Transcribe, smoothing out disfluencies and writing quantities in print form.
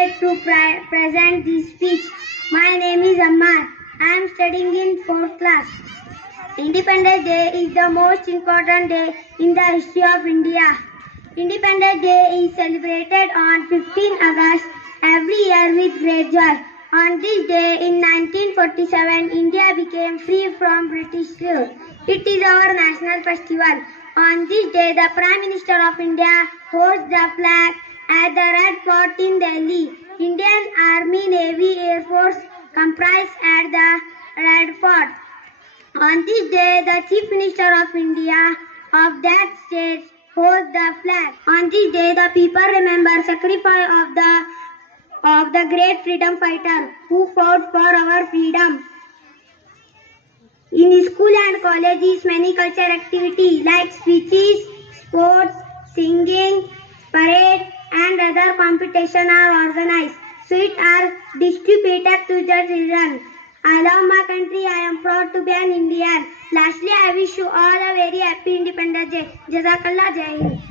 excited to present this speech. My name is Ammar. I am studying in 4th class. Independence Day is the most important day in the history of India. Independence Day is celebrated on 15 August every year with great joy. On this day in 1947, India became free from British rule. It is our national festival. On this day, the Prime Minister of India holds the flag at the Red Fort in Delhi. Indian Army, Navy, Air Force comprise at the Red Fort. On this day, the Chief Minister of India of that state holds the flag. On this day, the people remember sacrifice of the great freedom fighter who fought for our freedom. In school and colleges, many cultural activities like speeches, sports, singing, parade, and other competitions are organized. Sweets are distributed to the children. I love my country. I am proud to be an Indian. Lastly, I wish you all a very happy Independence Day. Jazakallah, Jai Hind.